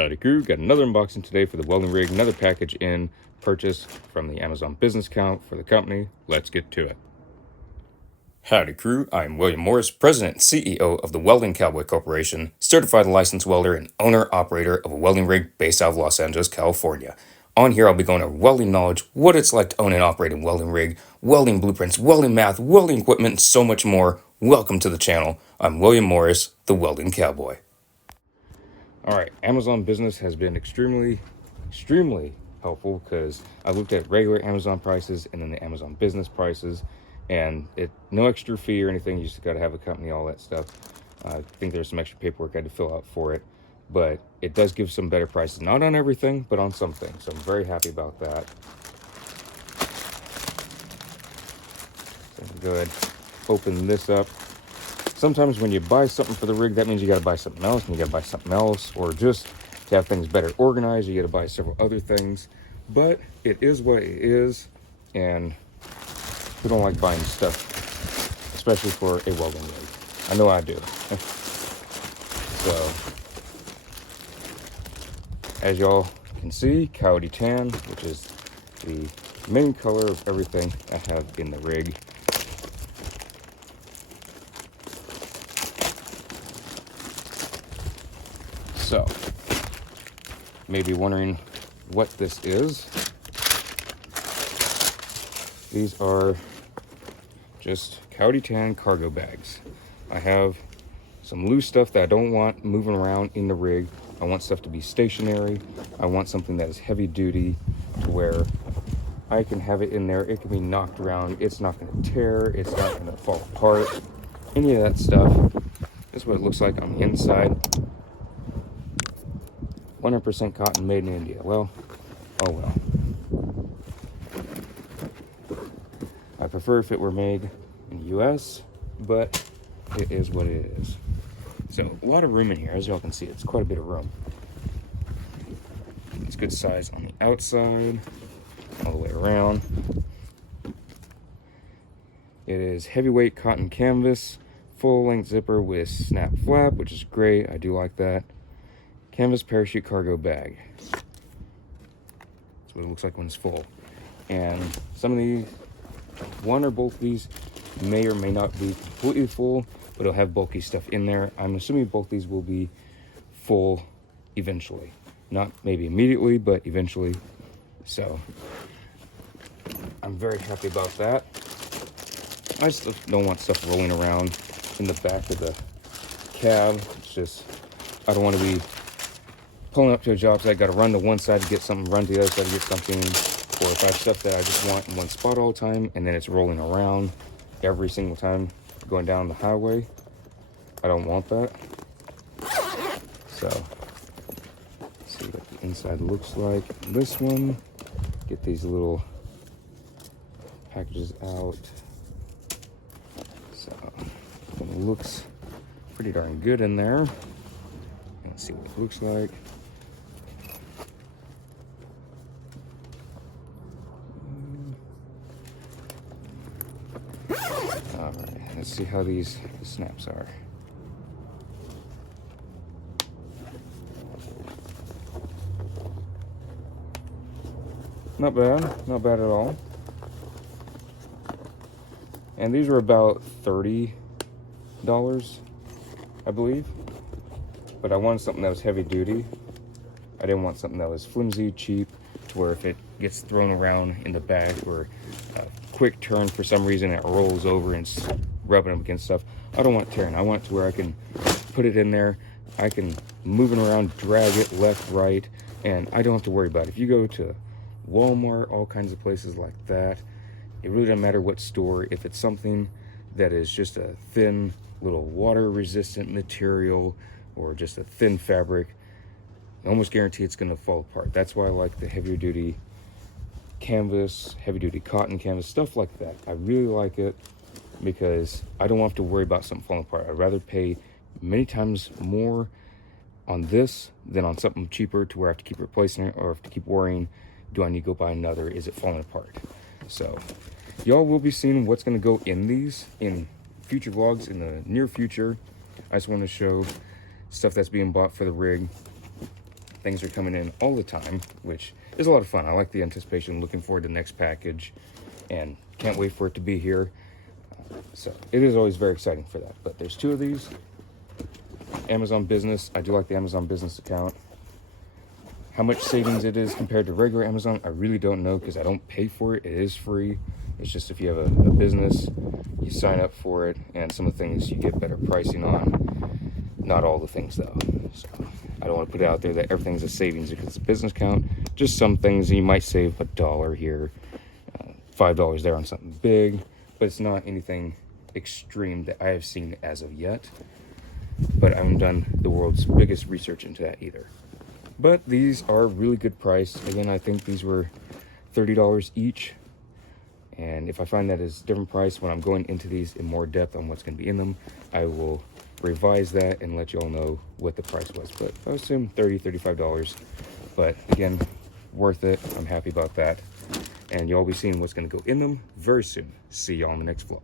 Howdy crew, got another unboxing today for the welding rig, another package in purchase from the Amazon business account for the company. Let's get to it. Howdy crew, I'm William Morris, President and CEO of the Welding Cowboy Corporation, certified licensed welder and owner-operator of a welding rig based out of Los Angeles, California. On here I'll be going over welding knowledge, what it's like to own and operate a welding rig, welding blueprints, welding math, welding equipment, and so much more. Welcome to the channel. I'm William Morris, the Welding Cowboy. Alright, Amazon Business has been extremely helpful because I looked at regular Amazon prices and then the Amazon Business prices, and no extra fee or anything. You just got to have a company, all that stuff. I think there's some extra paperwork I had to fill out for it, but it does give some better prices. Not on everything, but on some things. So I'm very happy about that. So I'm good. Open this up. Sometimes when you buy something for the rig, that means you got to buy something else, and you got to buy something else, or just to have things better organized, you got to buy several other things. But it is what it is, and we don't like buying stuff, especially for a welding rig. I know I do. So, as y'all can see, coyote tan, which is the main color of everything I have in the rig. So, maybe wondering what this is. These are just coyote tan cargo bags. I have some loose stuff that I don't want moving around in the rig. I want stuff to be stationary. I want something that is heavy duty to where I can have it in there. It can be knocked around. It's not going to tear. It's not going to fall apart. Any of that stuff. This is what it looks like on the inside. 100% cotton, made in India. Well, oh well. I prefer if it were made in the US, but it is what it is. So, a lot of room in here, as y'all can see. It's quite a bit of room. It's good size on the outside, all the way around. It is heavyweight cotton canvas, full length zipper with snap flap, which is great. I do like that. Canvas parachute cargo bag. That's what it looks like when it's full. And some of these, one or both of these may or may not be completely full, but it'll have bulky stuff in there. I'm assuming both these will be full eventually. Not maybe immediately, but eventually. So, I'm very happy about that. I just don't want stuff rolling around in the back of the cab. It's just, I don't want to be pulling up to a job site, got to run to one side to get something, run to the other side to get something, or if I have stuff that I just want in one spot all the time, and then it's rolling around every single time going down the highway, I don't want that. So, let's see what the inside looks like. This one, get these little packages out. So, it looks pretty darn good in there. Let's see what it looks like. Alright, let's see how these snaps are. Not bad at all. And these were about $30, I believe. But I wanted something that was heavy duty. I didn't want something that was flimsy, cheap, to where if it gets thrown around in the bag or a quick turn for some reason it rolls over and it's rubbing up against stuff. I don't want it tearing. I want it to where I can put it in there. I can move it around, drag it left, right, and I don't have to worry about it. If you go to Walmart, all kinds of places like that, it really doesn't matter what store. If it's something that is just a thin, little water-resistant material or just a thin fabric, I almost guarantee it's going to fall apart. That's why I like the heavier duty canvas, heavy duty cotton canvas, stuff like that. I really like it because I don't have to worry about something falling apart. I'd rather pay many times more on this than on something cheaper to where I have to keep replacing it or have to keep worrying, do I need to go buy another? Is it falling apart? So y'all will be seeing what's going to go in these in future vlogs in the near future. I just want to show stuff that's being bought for the rig. things are coming in all the time, which is a lot of fun. I like the anticipation, looking forward to the next package, and can't wait for it to be here. So it is always very exciting for that. But there's 2 of these. Amazon Business. I do like the Amazon Business account. How much savings it is compared to regular Amazon, I really don't know, because I don't pay for it. It is free. It's just if you have a business, you sign up for it, and some of the things you get better pricing on. Not all the things though. So I don't want to put it out there that everything's a savings because it's a business account. Just some things you might save $1 here, $5 there on something big, but it's not anything extreme that I have seen as of yet. But I haven't done the world's biggest research into that either. But these are really good price. Again, I think these were $30 each. And if I find that is different price when I'm going into these in more depth on what's going to be in them, I will revise that and let you all know what the price was. But I assume $30, $35. But again, worth it. I'm happy about that. And you'll be seeing what's going to go in them very soon. See you all in the next vlog.